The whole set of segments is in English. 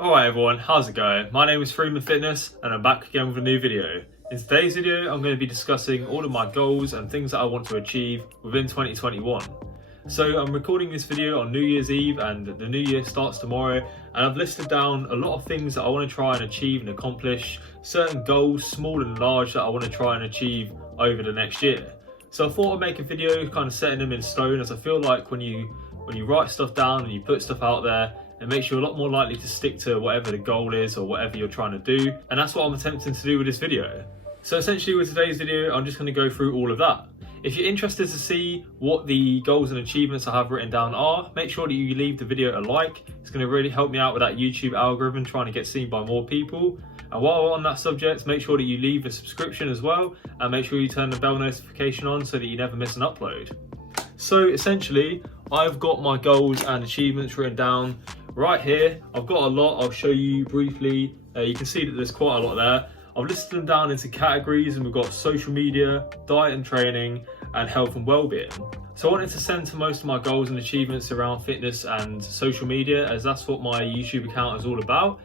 Alright everyone, how's it going? My name is Freeman Fitness and I'm back again with a new video. In today's video, I'm going to be discussing all of my goals and things that I want to achieve within 2021. So I'm recording this video on New Year's Eve and the new year starts tomorrow, and I've listed down a lot of things that I want to try and achieve and accomplish, certain goals, small and large, that I want to try and achieve over the next year. So I thought I'd make a video kind of setting them in stone, as I feel like when you write stuff down and you put stuff out there, it makes you a lot more likely to stick to whatever the goal is or whatever you're trying to do. And that's what I'm attempting to do with this video. So essentially with today's video, I'm just going to go through all of that. If you're interested to see what the goals and achievements I have written down are, make sure that you leave the video a like. It's going to really help me out with that YouTube algorithm trying to get seen by more people. And while we're on that subject, make sure that you leave a subscription as well, and make sure you turn the bell notification on so that you never miss an upload. So essentially, I've got my goals and achievements written down right here. I've got a lot. I'll show you briefly. You can see that there's quite a lot there. I've listed them down into categories, and we've got social media, diet and training, and health and well-being. So I wanted to centre most of my goals and achievements around fitness and social media, as that's what my YouTube account is all about.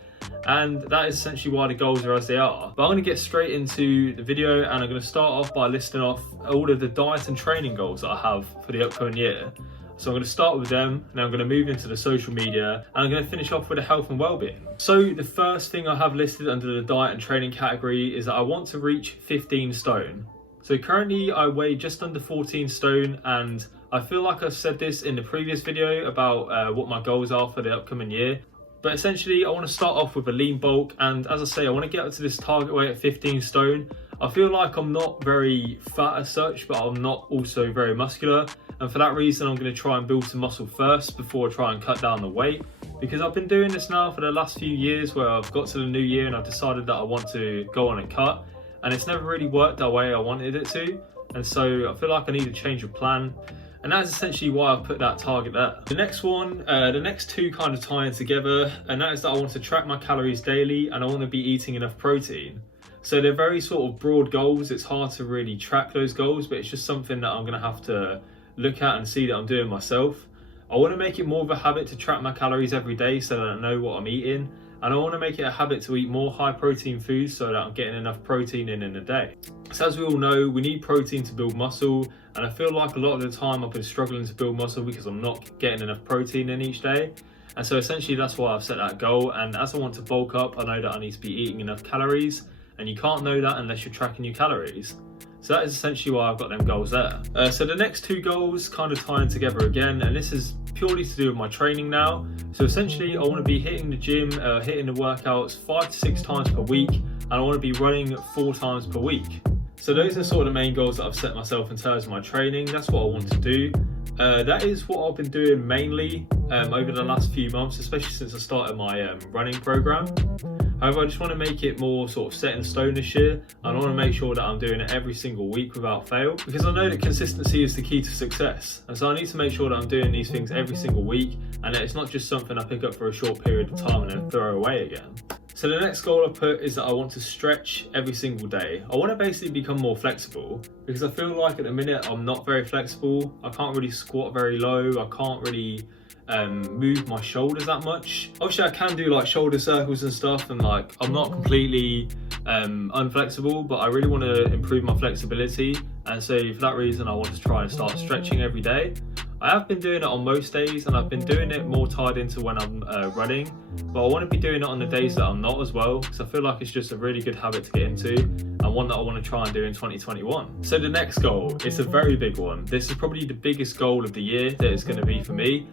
And that is essentially why the goals are as they are. But I'm going to get straight into the video, and I'm going to start off by listing off all of the diet and training goals that I have for the upcoming year. So I'm going to start with them, and I'm going to move into the social media, and I'm going to finish off with the health and well-being. So the first thing I have listed under the diet and training category is that I want to reach 15 stone. So currently I weigh just under 14 stone, and I feel like I said this in the previous video about what my goals are for the upcoming year. But essentially I want to start off with a lean bulk, and as I say, I want to get up to this target weight at 15 stone. I feel like I'm not very fat as such, but I'm not also very muscular. And for that reason, I'm going to try and build some muscle first before I try and cut down the weight. Because I've been doing this now for the last few years, where I've got to the new year and I've decided that I want to go on a cut. And it's never really worked the way I wanted it to. And so I feel like I need to change of plan. And that's essentially why I've put that target there. The next one, the next two kind of tie in together, and that is that I want to track my calories daily and I want to be eating enough protein. So they're very sort of broad goals. It's hard to really track those goals, but it's just something that I'm going to have to look at and see that I'm doing myself. I want to make it more of a habit to track my calories every day so that I know what I'm eating. And I want to make it a habit to eat more high protein foods so that I'm getting enough protein in a day. So as we all know, we need protein to build muscle. And I feel like a lot of the time I've been struggling to build muscle because I'm not getting enough protein in each day. And so essentially that's why I've set that goal. And as I want to bulk up, I know that I need to be eating enough calories. And you can't know that unless you're tracking your calories. So that is essentially why I've got them goals there. So the next two goals kind of tie in together again, and this is purely to do with my training now. So essentially I want to be hitting the gym, hitting the workouts 5 to 6 times per week, and I want to be running 4 times per week. So those are sort of the main goals that I've set myself in terms of my training. That's what I want to do. That is what I've been doing mainly over the last few months, especially since I started my running program. However, I just want to make it more sort of set in stone this year. I want to make sure that I'm doing it every single week without fail, because I know that consistency is the key to success. And so I need to make sure that I'm doing these things every single week, and that it's not just something I pick up for a short period of time and then throw away again. So the next goal I've put is that I want to stretch every single day. I want to basically become more flexible, because I feel like at the minute I'm not very flexible. I can't really squat very low. I can't really move my shoulders that much. Obviously I can do like shoulder circles and stuff, and like I'm not completely unflexible, but I really want to improve my flexibility. And so for that reason I want to try and start stretching every day. I have been doing it on most days, and I've been doing it more tied into when I'm running, but I want to be doing it on the days that I'm not as well, because I feel like it's just a really good habit to get into, and one that I want to try and do in 2021. So the next goal is a very big one. This is probably the biggest goal of the year that it's going to be for me.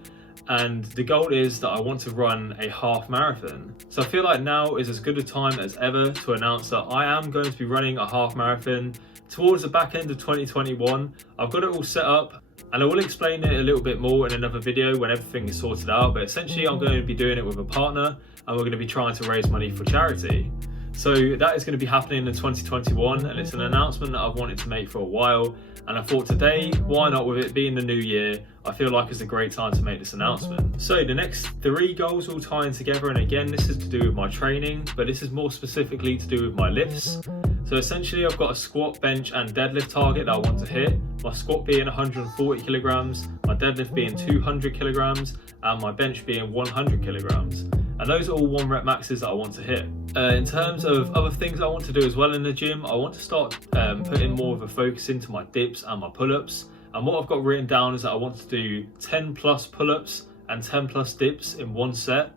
And the goal is that I want to run a half marathon. So I feel like now is as good a time as ever to announce that I am going to be running a half marathon towards the back end of 2021. I've got it all set up, and I will explain it a little bit more in another video when everything is sorted out. But essentially I'm going to be doing it with a partner, and we're going to be trying to raise money for charity. So that is going to be happening in 2021, and it's an announcement that I've wanted to make for a while. And I thought today, why not, with it being the new year, I feel like it's a great time to make this announcement. So the next 3 goals all tie in together, and again this is to do with my training, but this is more specifically to do with my lifts. So essentially I've got a squat, bench and deadlift target that I want to hit. My squat being 140 kilograms, my deadlift being 200 kilograms, and my bench being 100 kilograms. and those are all 1 rep maxes that I want to hit. In terms of other things I want to do as well in the gym, I want to start putting more of a focus into my dips and my pull-ups. And what I've got written down is that I want to do 10 plus pull-ups and 10 plus dips in 1 set.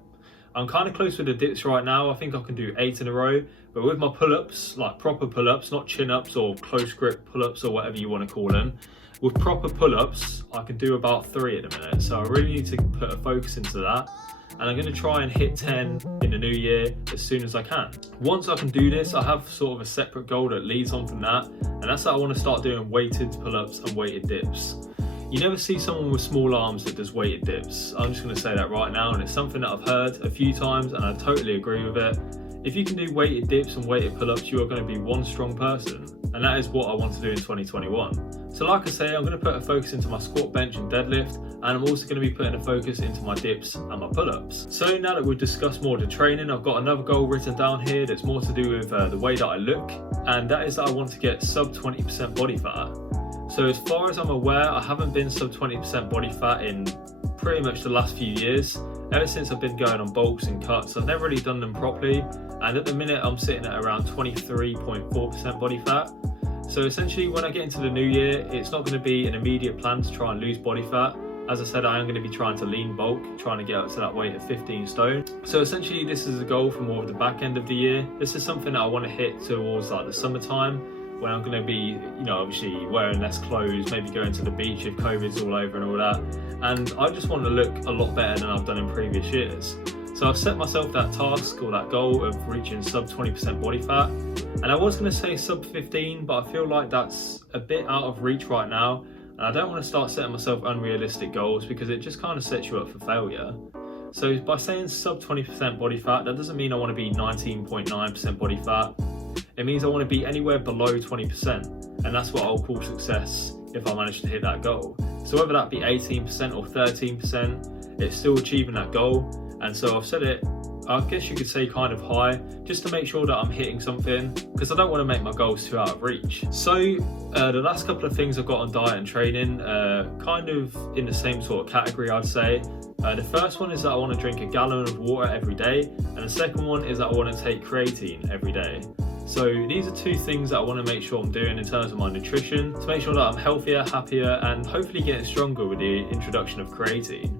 I'm kind of close with the dips right now. I think I can do 8 in a row, but with my pull-ups, like proper pull-ups, not chin-ups or close grip pull-ups or whatever you want to call them, with proper pull-ups, I can do about 3 in a minute. So I really need to put a focus into that. And I'm going to try and hit 10 in the new year as soon as I can. Once I can do this, I have sort of a separate goal that leads on from that, and that's that I want to start doing weighted pull-ups and weighted dips. You never see someone with small arms that does weighted dips. I'm just going to say that right now, and it's something that I've heard a few times and I totally agree with it. If you can do weighted dips and weighted pull-ups, you are going to be one strong person, and that is what I want to do in 2021. So like I say, I'm going to put a focus into my squat, bench and deadlift, and I'm also going to be putting a focus into my dips and my pull-ups. So now that we've discussed more of the training, I've got another goal written down here that's more to do with the way that I look, and that is that I want to get sub 20% body fat. So as far as I'm aware, I haven't been sub 20% body fat in pretty much the last few years. Ever since I've been going on bulks and cuts, I've never really done them properly, and at the minute I'm sitting at around 23.4% body fat. So essentially when I get into the new year, it's not going to be an immediate plan to try and lose body fat. As I said, I am going to be trying to lean bulk, trying to get up to that weight of 15 stone. So essentially this is a goal for more of the back end of the year. This is something that I want to hit towards like the summertime, when I'm going to be, obviously wearing less clothes, maybe going to the beach if COVID's all over and all that. And I just want to look a lot better than I've done in previous years. So I've set myself that task or that goal of reaching sub 20% body fat. And I was going to say sub 15, but I feel like that's a bit out of reach right now. And I don't want to start setting myself unrealistic goals because it just kind of sets you up for failure. So by saying sub 20% body fat, that doesn't mean I want to be 19.9% body fat. It means I want to be anywhere below 20%. And that's what I'll call success if I manage to hit that goal. So whether that be 18% or 13%, it's still achieving that goal. And so I've set it, I guess you could say kind of high, just to make sure that I'm hitting something, because I don't want to make my goals too out of reach. So the last couple of things I've got on diet and training, kind of in the same sort of category I'd say. The first one is that I want to drink a gallon of water every day, and the second one is that I want to take creatine every day. So these are 2 things that I want to make sure I'm doing in terms of my nutrition, to make sure that I'm healthier, happier, and hopefully getting stronger with the introduction of creatine.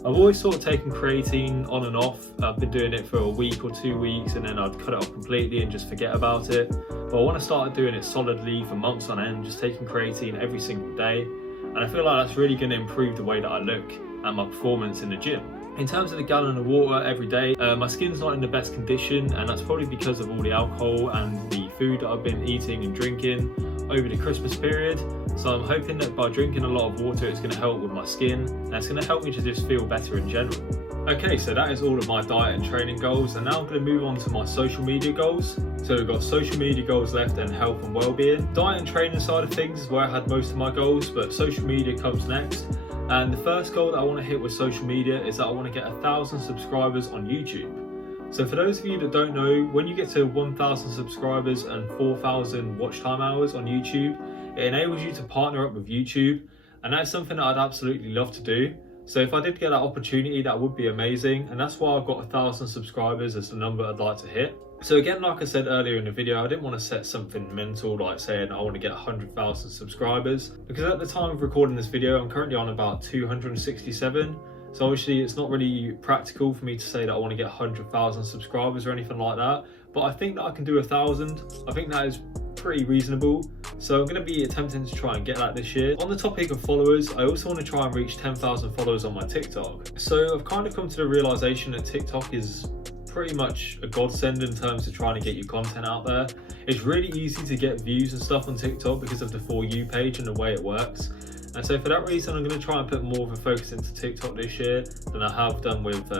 I've always sort of taken creatine on and off. I've been doing it for a week or 2 weeks and then I'd cut it off completely and just forget about it. But I want to start doing it solidly for months on end, just taking creatine every single day. And I feel like that's really going to improve the way that I look and my performance in the gym. In terms of the gallon of water every day, my skin's not in the best condition, and that's probably because of all the alcohol and the food that I've been eating and drinking over the Christmas period. So I'm hoping that by drinking a lot of water, it's going to help with my skin, and it's going to help me to just feel better in general. Okay, so that is all of my diet and training goals, and now I'm going to move on to my social media goals. So we've got social media goals left and health and well-being. Diet and training side of things is where I had most of my goals, but social media comes next. And the first goal that I want to hit with social media is that I want to get 1,000 subscribers on YouTube. So for those of you that don't know, when you get to 1,000 subscribers and 4,000 watch time hours on YouTube, it enables you to partner up with YouTube, and that's something that I'd absolutely love to do. So if I did get that opportunity, that would be amazing, and that's why I've got 1,000 subscribers as the number I'd like to hit. So again, like I said earlier in the video, I didn't want to set something mental like saying I want to get 100,000 subscribers, because at the time of recording this video, I'm currently on about 267. So obviously it's not really practical for me to say that I want to get 100,000 subscribers or anything like that, but I think that I can do 1,000. I think that is pretty reasonable. So I'm going to be attempting to try and get that this year. On the topic of followers, I also want to try and reach 10,000 followers on my TikTok. So I've kind of come to the realization that TikTok is pretty much a godsend in terms of trying to get your content out there. It's really easy to get views and stuff on TikTok because of the For You page and the way it works. And so for that reason, I'm going to try and put more of a focus into TikTok this year than I have done with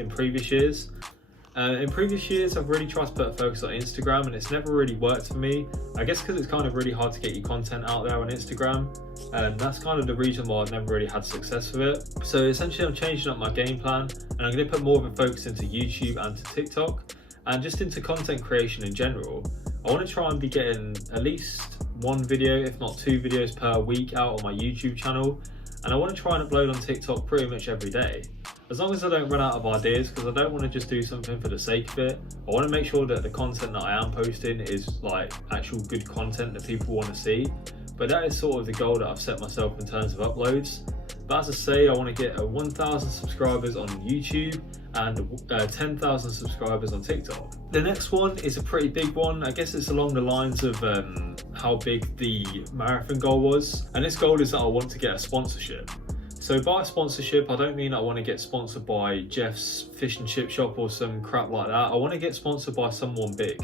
in previous years. In previous years, I've really tried to put a focus on Instagram, and it's never really worked for me. I guess because it's kind of really hard to get your content out there on Instagram, and that's kind of the reason why I've never really had success with it. So essentially, I'm changing up my game plan, and I'm going to put more of a focus into YouTube and to TikTok, and just into content creation in general. I want to try and be getting at least 1 video, if not 2 videos per week out on my YouTube channel, and I want to try and upload on TikTok pretty much every day. as long as I don't run out of ideas, because I don't want to just do something for the sake of it. I want to make sure that the content that I am posting is like actual good content that people want to see. But that is sort of the goal that I've set myself in terms of uploads. But as I say, I want to get 1,000 subscribers on YouTube and 10,000 subscribers on TikTok. The next one is a pretty big one. I guess it's along the lines of how big the marathon goal was. And this goal is that I want to get a sponsorship. So by sponsorship, I don't mean I want to get sponsored by Jeff's Fish and Chip Shop or some crap like that. I want to get sponsored by someone big.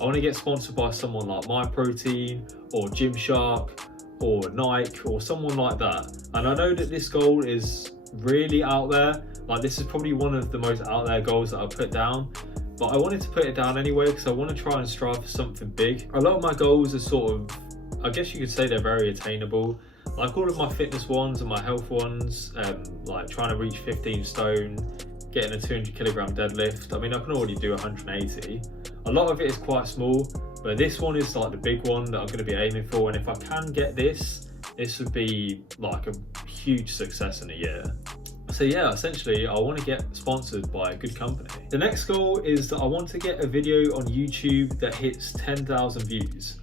I want to get sponsored by someone like MyProtein or Gymshark or Nike or someone like that. And I know that this goal is really out there. Like, this is probably one of the most out there goals that I put down. But I wanted to put it down anyway because I want to try and strive for something big. A lot of my goals are sort of, I guess you could say they're very attainable. Like all of my fitness ones and my health ones, like trying to reach 15 stone, getting a 200 kilogram deadlift. I mean, I can already do 180. A lot of it is quite small, but this one is like the big one that I'm going to be aiming for. And if I can get this would be like a huge success in a year. So yeah, essentially I want to get sponsored by a good company. The next goal is that I want to get a video on YouTube that hits 10,000 views.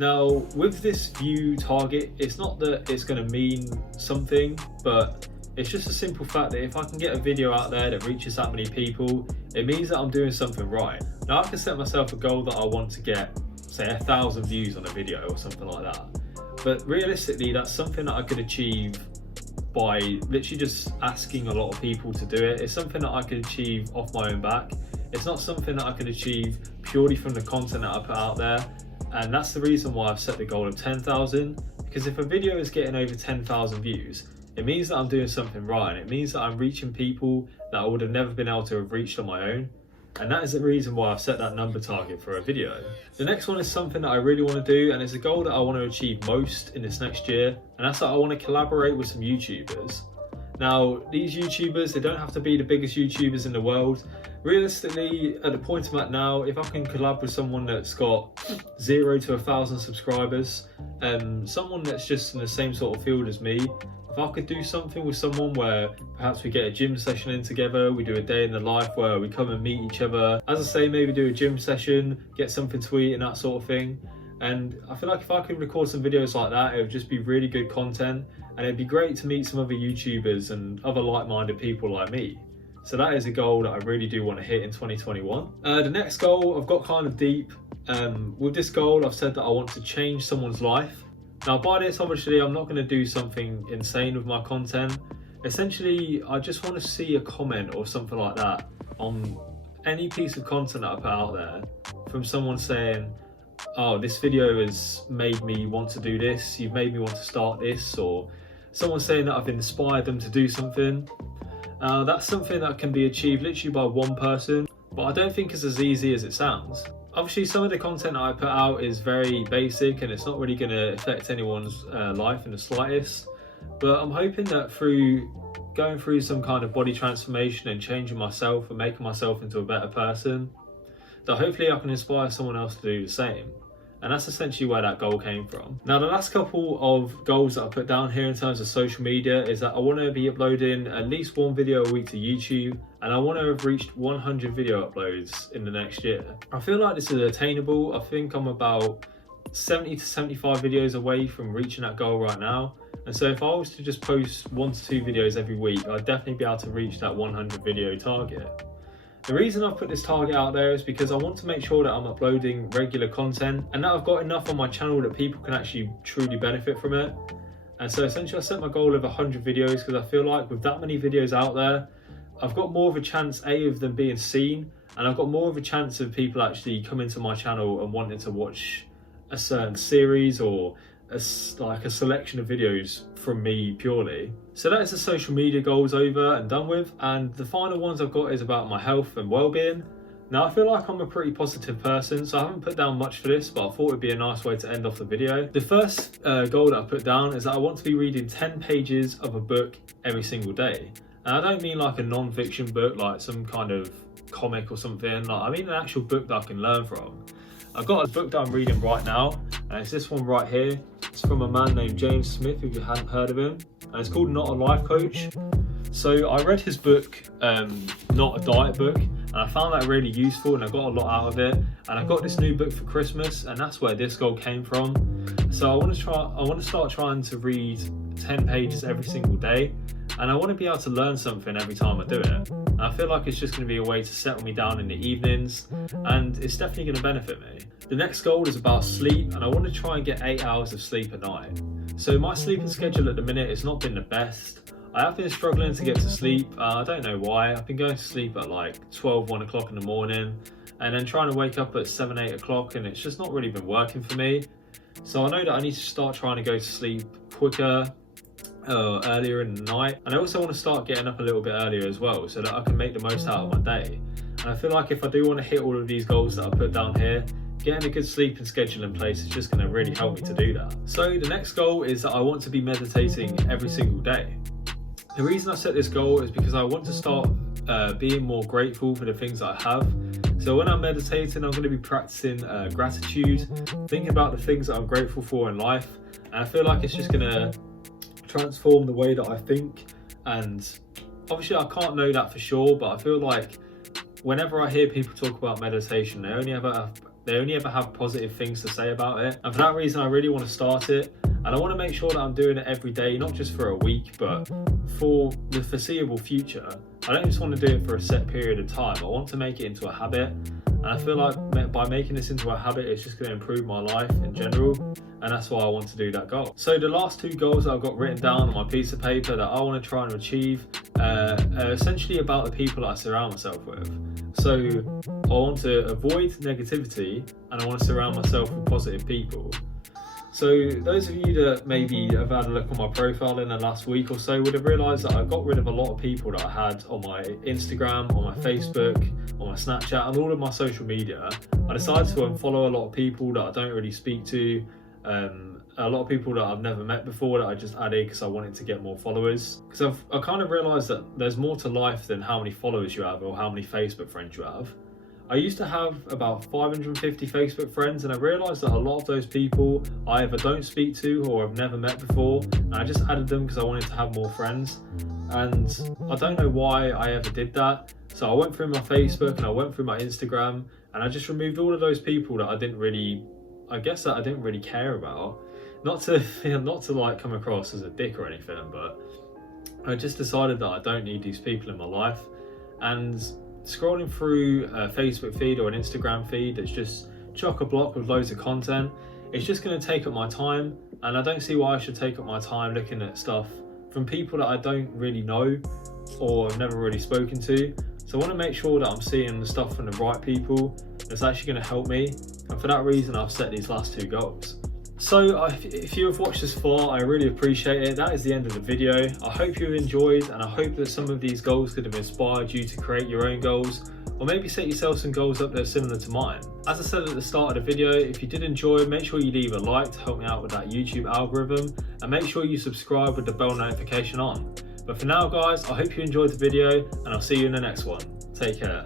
Now, with this view target, it's not that it's going to mean something, but it's just a simple fact that if I can get a video out there that reaches that many people, it means that I'm doing something right. Now, I can set myself a goal that I want to get, say, 1,000 views on a video or something like that. But realistically, that's something that I could achieve by literally just asking a lot of people to do it. It's something that I could achieve off my own back. It's not something that I could achieve purely from the content that I put out there. And that's the reason why I've set the goal of 10,000, because if a video is getting over 10,000 views, it means that I'm doing something right, and it means that I'm reaching people that I would have never been able to have reached on my own. And that is the reason why I've set that number target for a video. The next one is something that I really want to do, and it's a goal that I want to achieve most in this next year, and that's that I want to collaborate with some YouTubers. Now, these YouTubers, they don't have to be the biggest YouTubers in the world. Realistically, at the point I'm at now, if I can collab with someone that's got 0 to 1,000 subscribers, someone that's just in the same sort of field as me, if I could do something with someone where perhaps we get a gym session in together, we do a day in the life where we come and meet each other. As I say, maybe do a gym session, get something to eat and that sort of thing. And I feel like if I could record some videos like that, it would just be really good content, and it'd be great to meet some other YouTubers and other like-minded people like me. So that is a goal that I really do want to hit in 2021. The next goal, I've got kind of deep. With this goal, I've said that I want to change someone's life. Now by this, obviously, I'm not going to do something insane with my content. Essentially, I just want to see a comment or something like that on any piece of content that I put out there from someone saying, oh, this video has made me want to do this, you've made me want to start this, or someone saying that I've inspired them to do something. That's something that can be achieved literally by one person, but I don't think it's as easy as it sounds. Obviously, some of the content that I put out is very basic and it's not really going to affect anyone's life in the slightest, but I'm hoping that through going through some kind of body transformation and changing myself and making myself into a better person, that hopefully I can inspire someone else to do the same. And that's essentially where that goal came from. Now, the last couple of goals that I put down here in terms of social media is that I want to be uploading at least one video a week to YouTube, and I want to have reached 100 video uploads in the next year. I feel like this is attainable. I think I'm about 70 to 75 videos away from reaching that goal right now. And so if I was to just post 1 to 2 videos every week, I'd definitely be able to reach that 100 video target. The reason I've put this target out there is because I want to make sure that I'm uploading regular content and that I've got enough on my channel that people can actually truly benefit from it. And so essentially I set my goal of 100 videos because I feel like with that many videos out there, I've got more of a chance of them being seen, and I've got more of a chance of people actually coming to my channel and wanting to watch a certain series or a selection of videos from me purely. So that is the social media goals over and done with, and the final ones I've got is about my health and well-being. Now I feel like I'm a pretty positive person, so I haven't put down much for this, but I thought it'd be a nice way to end off the video. The first goal that I put down is that I want to be reading 10 pages of a book every single day. And I don't mean like a non-fiction book, like some kind of comic or something. Like, I mean an actual book that I can learn from. I've got a book that I'm reading right now, and it's this one right here. It's from a man named James Smith, if you hadn't heard of him. and it's called Not a Life Coach. So I read his book, Not a Diet Book, and I found that really useful and I got a lot out of it. And I got this new book for Christmas, and that's where this goal came from. So I want to start trying to read 10 pages every single day, and I want to be able to learn something every time I do it. And I feel like it's just going to be a way to settle me down in the evenings, and it's definitely going to benefit me. The next goal is about sleep, and I want to try and get 8 hours of sleep a night. So my sleeping schedule at the minute has not been the best. I have been struggling to get to sleep. I don't know why. I've been going to sleep at like 12, 1 o'clock in the morning, and then trying to wake up at 7, 8 o'clock, and it's just not really been working for me. So I know that I need to start trying to go to sleep quicker, earlier in the night. And I also want to start getting up a little bit earlier as well, so that I can make the most out of my day. And I feel like if I do want to hit all of these goals that I put down here, getting a good sleeping schedule in place is just going to really help me to do that. So the next goal is that I want to be meditating every single day. The reason I set this goal is because I want to start being more grateful for the things that I have. So when I'm meditating, I'm going to be practicing gratitude, thinking about the things that I'm grateful for in life. And I feel like it's just going to transform the way that I think. And obviously I can't know that for sure, but I feel like whenever I hear people talk about meditation, they only ever have positive things to say about it. And for that reason, I really want to start it. And I want to make sure that I'm doing it every day, not just for a week, but for the foreseeable future. I don't just want to do it for a set period of time. I want to make it into a habit. And I feel like by making this into a habit, it's just going to improve my life in general. And that's why I want to do that goal. So the last 2 goals that I've got written down on my piece of paper that I want to try and achieve are essentially about the people that I surround myself with. So I want to avoid negativity, and I want to surround myself with positive people. So those of you that maybe have had a look on my profile in the last week or so would have realised that I got rid of a lot of people that I had on my Instagram, on my Facebook, on my Snapchat, and all of my social media. I decided to unfollow a lot of people that I don't really speak to, a lot of people that I've never met before that I just added because I wanted to get more followers. Because I kind of realised that there's more to life than how many followers you have or how many Facebook friends you have. I used to have about 550 Facebook friends, and I realised that a lot of those people I either don't speak to or I've never met before, and I just added them because I wanted to have more friends. And I don't know why I ever did that. So I went through my Facebook and I went through my Instagram, and I just removed all of those people that I didn't really care about. Not to like come across as a dick or anything, but I just decided that I don't need these people in my life. And scrolling through a Facebook feed or an Instagram feed that's just chock-a-block with loads of content, it's just going to take up my time, and I don't see why I should take up my time looking at stuff from people that I don't really know or have never really spoken to. So I want to make sure that I'm seeing the stuff from the right people that's actually going to help me, and for that reason I've set these last 2 goals. So if you have watched this far, I really appreciate it. That is the end of the video. I hope you enjoyed, and I hope that some of these goals could have inspired you to create your own goals, or maybe set yourself some goals up that are similar to mine. As I said at the start of the video, if you did enjoy, make sure you leave a like to help me out with that YouTube algorithm, and make sure you subscribe with the bell notification on. But for now guys, I hope you enjoyed the video, and I'll see you in the next one. Take care.